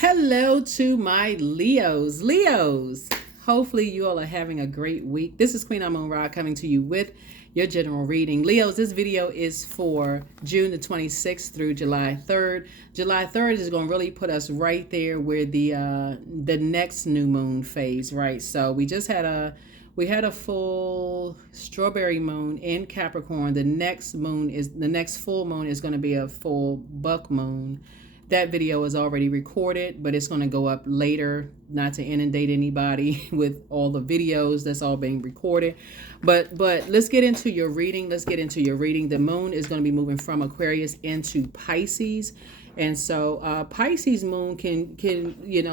Hello to my Leos. Leos, hopefully you all are having a great week. This is Queen Amun Ra coming to you with your general reading. Leos, this video is for June the 26th through July 3rd. July 3rd is going to really put us right there where the next new moon phase, right? So we had a full strawberry moon in Capricorn. The next full moon is going to be a full buck moon. That video is already recorded, but it's going to go up later, not to inundate anybody with all the videos that's all being recorded. But let's get into your reading. The moon is going to be moving from Aquarius into Pisces. And so Pisces moon can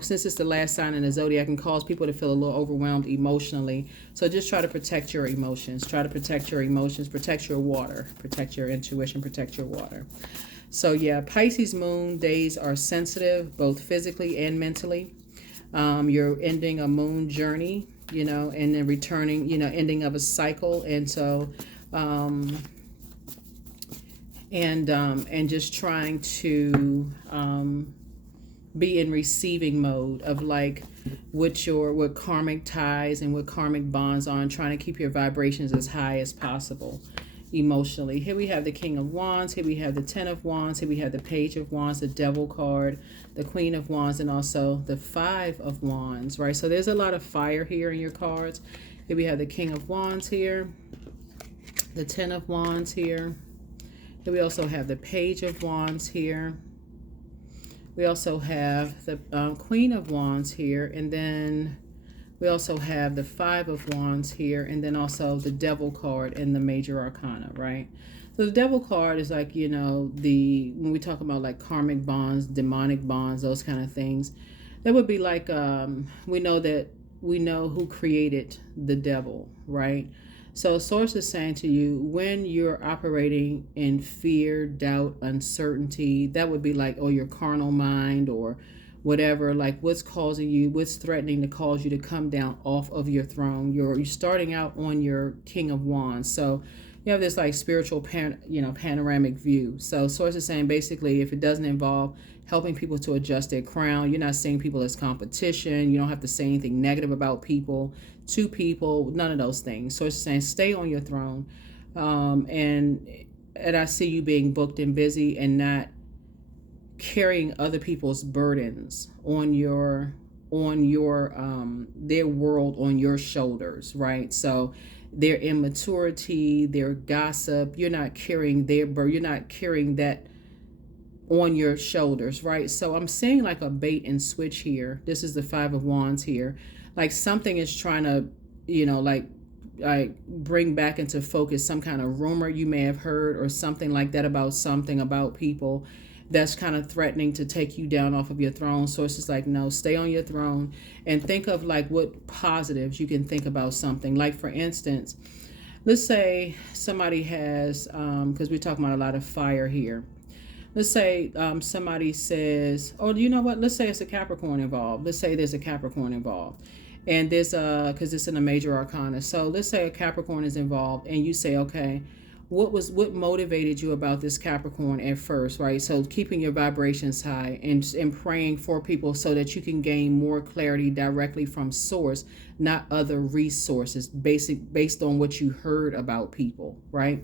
since it's the last sign in the zodiac, can cause people to feel a little overwhelmed emotionally. So just try to protect your emotions. Protect your water, protect your intuition, protect your water. So yeah, Pisces moon days are sensitive, both physically and mentally. You're ending a moon journey, and then returning, ending of a cycle. And so, and just trying to be in receiving mode of like what karmic ties and what karmic bonds are, and trying to keep your vibrations as high as possible emotionally. Here we have the King of Wands, here we have the Ten of Wands, here we have the Page of Wands, the Devil card, the Queen of Wands, and also the Five of Wands, right? So there's a lot of fire here in your cards. Here we have the King of Wands here, the Ten of Wands here. Here we also have the Page of Wands here. We also have the Queen of Wands here, and then we also have the Five of Wands here, and then also the Devil card in the Major Arcana, right? So the Devil card is like, when we talk about like karmic bonds, demonic bonds, those kind of things, that would be like, we know who created the devil, right? So Source is saying to you, when you're operating in fear, doubt, uncertainty, that would be like, your carnal mind or whatever, like what's threatening to cause you to come down off of your throne. You're starting out on your King of Wands. So you have this like spiritual panoramic view. So Source is saying basically, if it doesn't involve helping people to adjust their crown, you're not seeing people as competition. You don't have to say anything negative about people, to people, none of those things. Source is saying stay on your throne. And I see you being booked and busy and not carrying other people's burdens on your their world on your shoulders, right? So their immaturity, their gossip, you're not carrying you're not carrying that on your shoulders, right? So I'm seeing like a bait and switch here. This is the Five of Wands here. Like something is trying to, like bring back into focus some kind of rumor you may have heard or something like that about people that's kind of threatening to take you down off of your throne. Sources like, no, stay on your throne and think of like what positives you can think about something. Like for instance, let's say somebody has, because we're talking about a lot of fire here. Let's say somebody says, you know what? Let's say it's a Capricorn involved. Let's say there's a Capricorn involved. And there's because it's in a major arcana. So let's say a Capricorn is involved and you say, okay, what motivated you about this Capricorn at first, right? So keeping your vibrations high and praying for people so that you can gain more clarity directly from source, not other resources based on what you heard about people, right?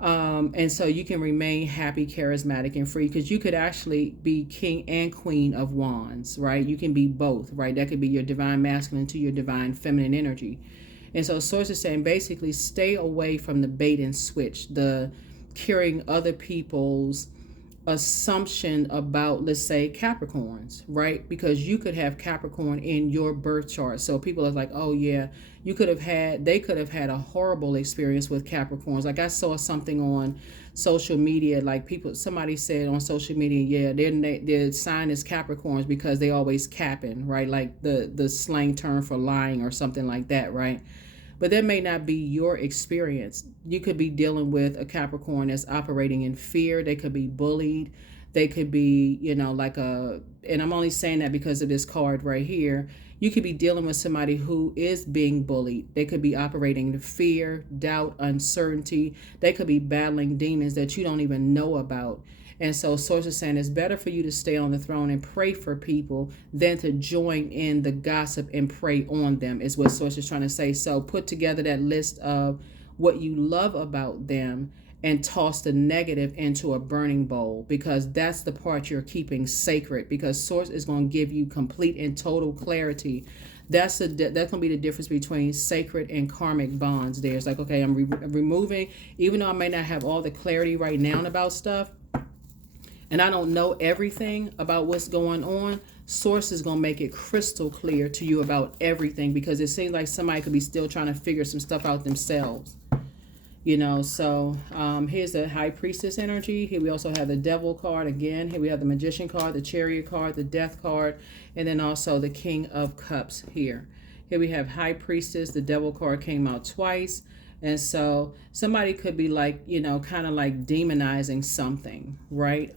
And so you can remain happy, charismatic, and free, because you could actually be King and Queen of Wands, right? You can be both, right? That could be your divine masculine to your divine feminine energy. And so Source is saying basically stay away from the bait and switch, the carrying other people's assumption about, let's say, Capricorns, right? Because you could have Capricorn in your birth chart. So people are like, oh yeah, they could have had a horrible experience with Capricorns. Like I saw something on social media, like somebody said on social media, yeah, their sign is Capricorns because they always capping, right? Like the slang term for lying or something like that, right? But that may not be your experience. You could be dealing with a Capricorn that's operating in fear. They could be bullied. They could be, and I'm only saying that because of this card right here. You could be dealing with somebody who is being bullied. They could be operating in fear, doubt, uncertainty. They could be battling demons that you don't even know about. And so source is saying it's better for you to stay on the throne and pray for people than to join in the gossip and prey on them, is what source is trying to say. So put together that list of what you love about them and toss the negative into a burning bowl, because that's the part you're keeping sacred, because source is going to give you complete and total clarity. That's going to be the difference between sacred and karmic bonds. There's like, okay, I'm removing, even though I may not have all the clarity right now about stuff, and I don't know everything about what's going on, source is going to make it crystal clear to you about everything, because it seems like somebody could be still trying to figure some stuff out themselves. So here's the high priestess energy. Here we also have the devil card again. Here we have the magician card, the chariot card, the death card, and then also the king of cups here. Here we have high priestess. The devil card came out twice. And so somebody could be like, kind of like demonizing something, right?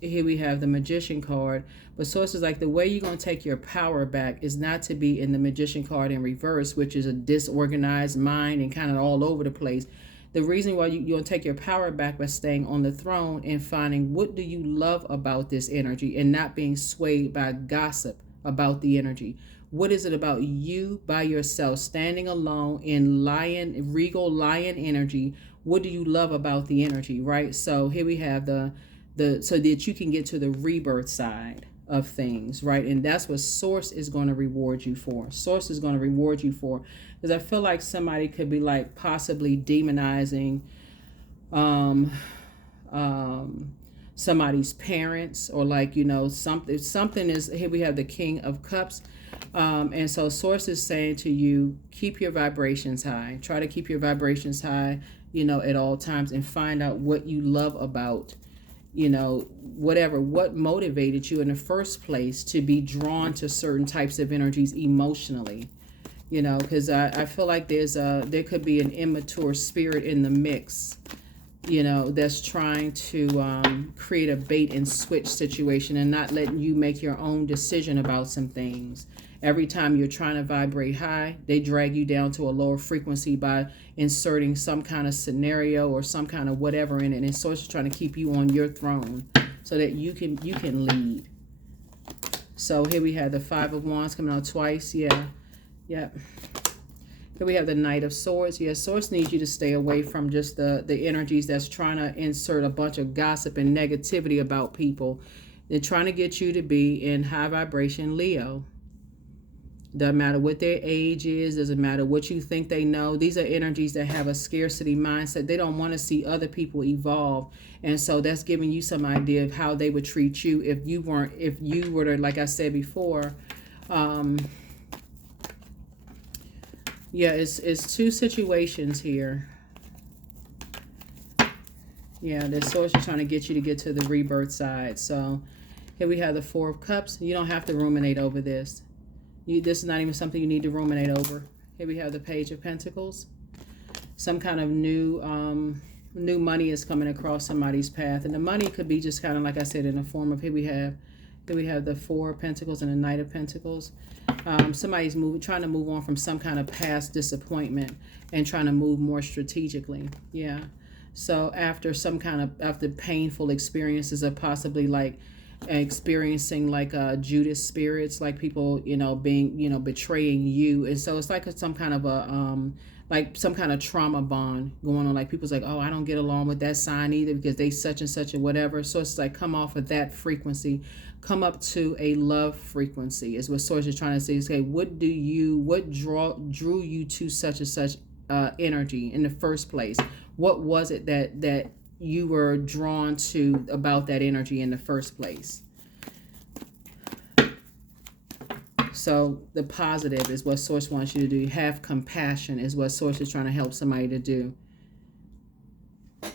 Here we have the magician card. But source is like, the way you're going to take your power back is not to be in the magician card in reverse, which is a disorganized mind and kind of all over the place. The reason why you're going to take your power back by staying on the throne and finding what do you love about this energy and not being swayed by gossip about the energy. What is it about you by yourself, standing alone in regal lion energy? What do you love about the energy, right? So here we have so that you can get to the rebirth side of things, right? And that's what source is going to reward you for. Source is going to reward you for, because I feel like somebody could be like possibly demonizing somebody's parents, or like, something is, here we have the king of cups. And so source is saying to you, keep your vibrations high. Try to keep your vibrations high, at all times, and find out what you love about, what motivated you in the first place to be drawn to certain types of energies emotionally, because I feel like there could be an immature spirit in the mix, that's trying to create a bait and switch situation and not letting you make your own decision about some things. Every time you're trying to vibrate high, they drag you down to a lower frequency by inserting some kind of scenario or some kind of whatever in it. And source is trying to keep you on your throne so that you can lead. So here we have the Five of Wands coming out twice. Yeah. Yep. Here we have the Knight of Swords. Yeah, source needs you to stay away from just the energies that's trying to insert a bunch of gossip and negativity about people. They're trying to get you to be in high vibration Leo. Doesn't matter what their age is. Doesn't matter what you think they know. These are energies that have a scarcity mindset. They don't want to see other people evolve. And so that's giving you some idea of how they would treat you if you were to, like I said before, yeah, it's two situations here. Yeah, the source is trying to get you to get to the rebirth side. So here we have the Four of Cups. You don't have to ruminate over this. This is not even something you need to ruminate over. Here we have the Page of Pentacles. Some kind of new money is coming across somebody's path. And the money could be just kind of, like I said, in the form of, here we have the Four of Pentacles and the Knight of Pentacles. Somebody's trying to move on from some kind of past disappointment and trying to move more strategically. Yeah. So after painful experiences of possibly like experiencing like Judas spirits, like people, being, betraying you. And so it's like some kind of a trauma bond going on. Like people's like, oh, I don't get along with that sign either because they such and such or whatever. So it's like, come off of that frequency, come up to a love frequency is what source is trying to say. Is, okay, what drew you to such and such energy in the first place? What was it that you were drawn to about that energy in the first place? So the positive is what source wants you to do. Have compassion is what source is trying to help somebody to do.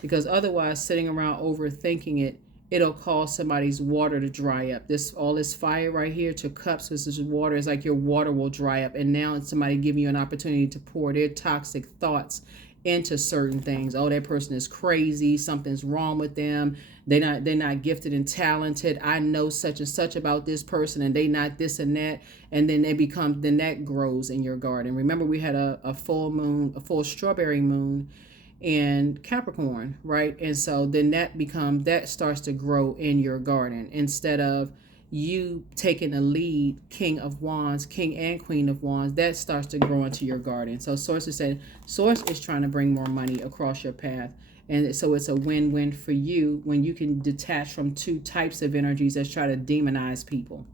Because otherwise, sitting around overthinking it, it'll cause somebody's water to dry up. All this fire right here to cups, this is water, is like your water will dry up. And now it's somebody giving you an opportunity to pour their toxic thoughts into certain things. Oh, that person is crazy. Something's wrong with them. They're not gifted and talented. I know such and such about this person and they not this and that. And then then that grows in your garden. Remember, we had a full moon, a full strawberry moon and Capricorn, right? And so then that starts to grow in your garden instead of you taking the lead, King of Wands, King and Queen of Wands, that starts to grow into your garden. So Source is saying, Source is trying to bring more money across your path. And so it's a win-win for you when you can detach from two types of energies that try to demonize people.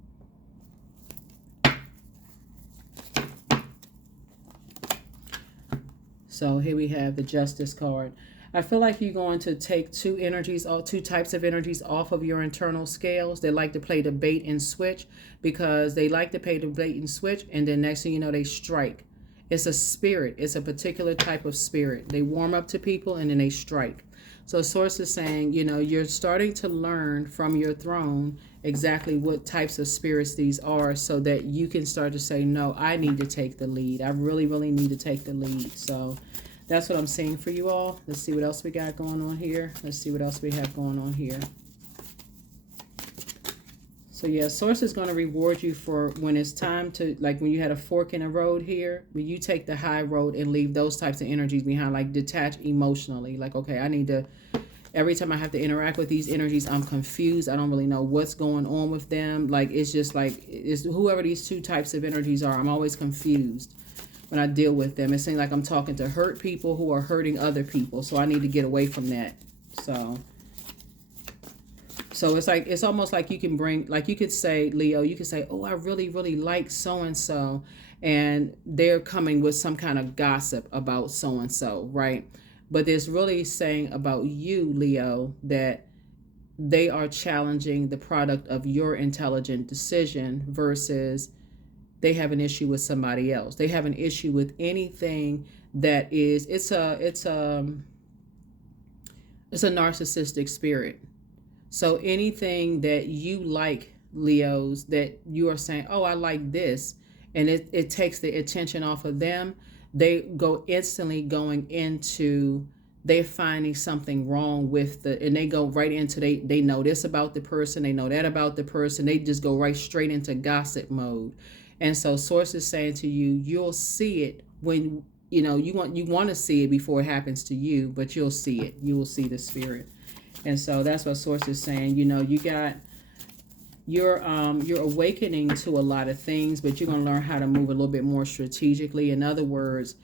So here we have the Justice card. I feel like you're going to take two energies, or two types of energies off of your internal scales. They like to play the bait and switch because they like to play the bait and switch, and then next thing you know, they strike. It's a spirit. It's a particular type of spirit. They warm up to people and then they strike. So Source is saying, you know, you're starting to learn from your throne exactly what types of spirits these are so that you can start to say, no, I need to take the lead. I really, really need to take the lead. So that's what I'm seeing for you all. Let's see what else we got going on here. Let's see what else we have going on here. So yeah, Source is going to reward you for when it's time to, like when you had a fork in a road here, when you take the high road and leave those types of energies behind, like detach emotionally. Like, okay, I need to, every time I have to interact with these energies, I'm confused. I don't really know what's going on with them. Like, it's just like, it's whoever these two types of energies are, I'm always confused when I deal with them. It seems like I'm talking to hurt people who are hurting other people. So I need to get away from that. So it's like, it's almost like you can bring, like you could say, Leo, you could say, oh, I really, really like so-and-so. And they're coming with some kind of gossip about so-and-so, right? But there's really saying about you, Leo, that they are challenging the product of your intelligent decision versus they have an issue with somebody else. They have an issue with anything that is, it's a narcissistic spirit. So anything that you like, Leos, that you are saying, oh, I like this, and it takes the attention off of them, they go instantly going into, they're finding something wrong with and they go right into, they know this about the person, they know that about the person, they just go right straight into gossip mode. And so Source is saying to you, you'll see it when, you know, you want to see it before it happens to you, but you'll see it. You will see the spirit. And so that's what Source is saying. You know, you're awakening to a lot of things, but you're going to learn how to move a little bit more strategically. In other words,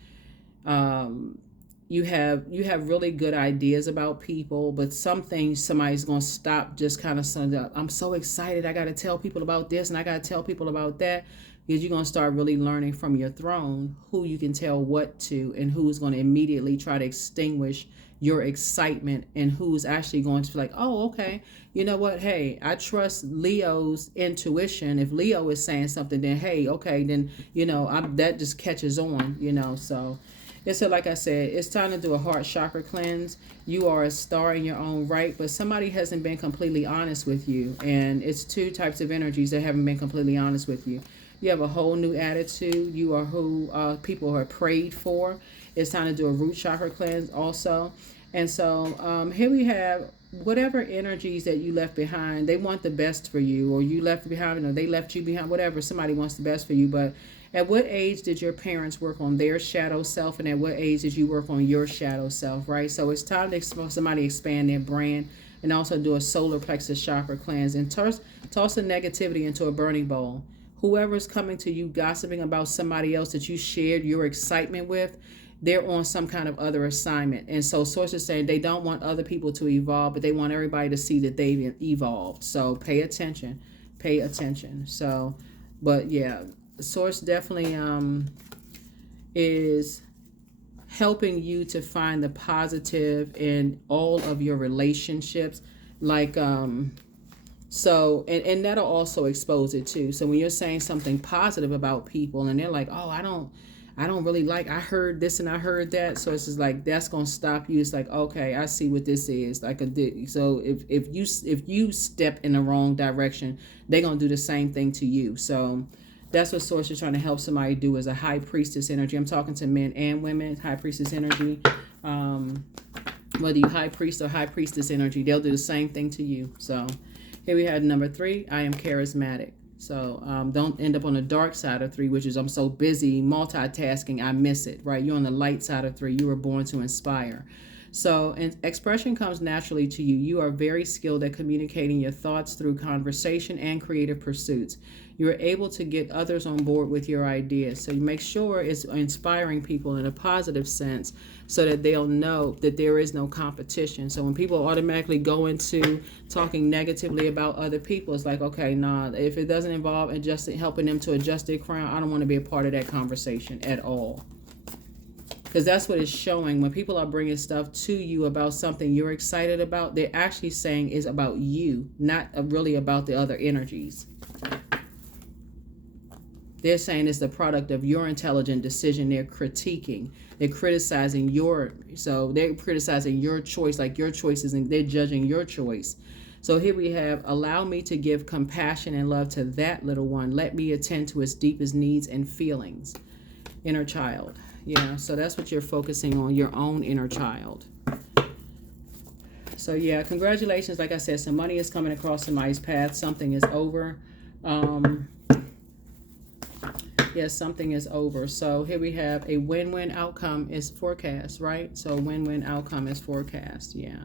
you have really good ideas about people, but some things somebody's going to stop just kind of saying, I'm so excited, I got to tell people about this and I got to tell people about that, because you're going to start really learning from your throne who you can tell what to and who's going to immediately try to extinguish your excitement and who's actually going to be like, oh, okay, you know what, hey, I trust Leo's intuition. If Leo is saying something, then hey, okay, then, you know, that just catches on, you know. So it's like I said, it's time to do a heart chakra cleanse. You are a star in your own right, but somebody hasn't been completely honest with you, and it's two types of energies that haven't been completely honest with you. You have a whole new attitude. You are who people are prayed for. It's time to do a root chakra cleanse also. And so here we have whatever energies that you left behind. They want the best for you, or you left behind, or they left you behind, whatever. Somebody wants the best for you. But at what age did your parents work on their shadow self, and at what age did you work on your shadow self, right? So it's time to somebody expand their brand and also do a solar plexus chakra cleanse and toss the negativity into a burning bowl. Whoever's coming to you gossiping about somebody else that you shared your excitement with, they're on some kind of other assignment. And so Source is saying they don't want other people to evolve, but they want everybody to see that they've evolved. So pay attention. So, but yeah, Source definitely is helping you to find the positive in all of your relationships. Like, so, and that'll also expose it too. So when you're saying something positive about people and they're like, oh, I don't really like, I heard this and I heard that. So it's just like, that's going to stop you. It's like, okay, I see what this is. Like so if you step in the wrong direction, they're going to do the same thing to you. So that's what Source is trying to help somebody do, is a high priestess energy. I'm talking to men and women, high priestess energy. Whether you high priest or high priestess energy, they'll do the same thing to you. So here we had number 3, I am charismatic. So don't end up on the dark side of 3, which is I'm so busy multitasking, I miss it, right? You're on the light side of 3. You were born to inspire. So, and expression comes naturally to you. You are very skilled at communicating your thoughts through conversation and creative pursuits. You're able to get others on board with your ideas. So you make sure it's inspiring people in a positive sense so that they'll know that there is no competition. So when people automatically go into talking negatively about other people, it's like, okay, nah, if it doesn't involve helping them to adjust their crown, I don't want to be a part of that conversation at all. Because that's what it's showing. When people are bringing stuff to you about something you're excited about, they're actually saying is about you, not really about the other energies. They're saying it's the product of your intelligent decision. They're critiquing. They're criticizing they're criticizing your choice, like your choices, and they're judging your choice. So here we have, allow me to give compassion and love to that little one. Let me attend to its deepest needs and feelings. Inner child. Yeah, so that's what you're focusing on, your own inner child. So yeah, congratulations. Like I said, some money is coming across somebody's path. Something is over. Yes, something is over. So here we have a win-win outcome is forecast, right? So win-win outcome is forecast. Yeah.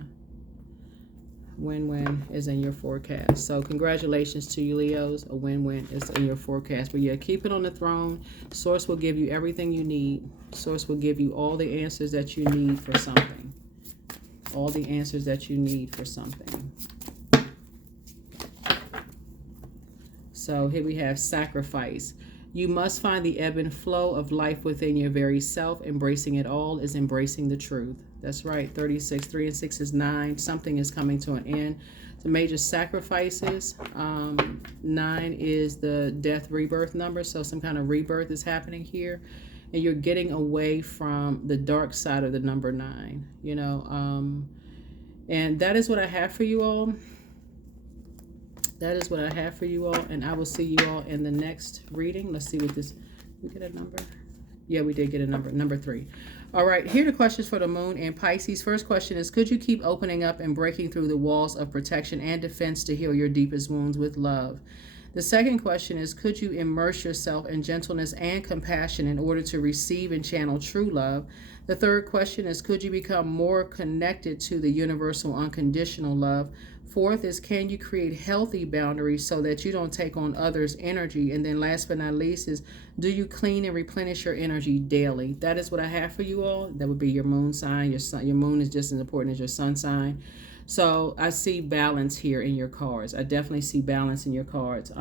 Win-win is in your forecast. So congratulations to you, Leos. A win-win is in your forecast. But yeah, keep it on the throne. Source will give you everything you need. Source will give you all the answers that you need for something. All the answers that you need for something. So here we have sacrifice. You must find the ebb and flow of life within your very self. Embracing it all is embracing the truth. That's right. 36. 3 and 6 is 9. Something is coming to an end. The major sacrifices. 9 is the death rebirth number. So some kind of rebirth is happening here. And you're getting away from the dark side of the number 9. You know. And that is what I have for you all. That is what I have for you all, and I will see you all in the next reading. Let's see what this, we get a number? Yeah, we did get a number, number 3. All right, here are the questions for the moon and Pisces. First question is, could you keep opening up and breaking through the walls of protection and defense to heal your deepest wounds with love? The second question is, could you immerse yourself in gentleness and compassion in order to receive and channel true love? The third question is, could you become more connected to the universal unconditional love? Fourth is, can you create healthy boundaries so that you don't take on others' energy? And then last but not least is, do you clean and replenish your energy daily? That is what I have for you all. That would be your moon sign. Your moon is just as important as your sun sign. So I see balance here in your cards. I definitely see balance in your cards.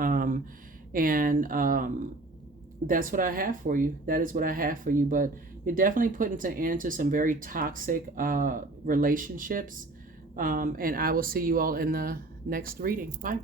That's what I have for you. That is what I have for you. But you're definitely putting an end to some very toxic relationships. And I will see you all in the next reading. Bye.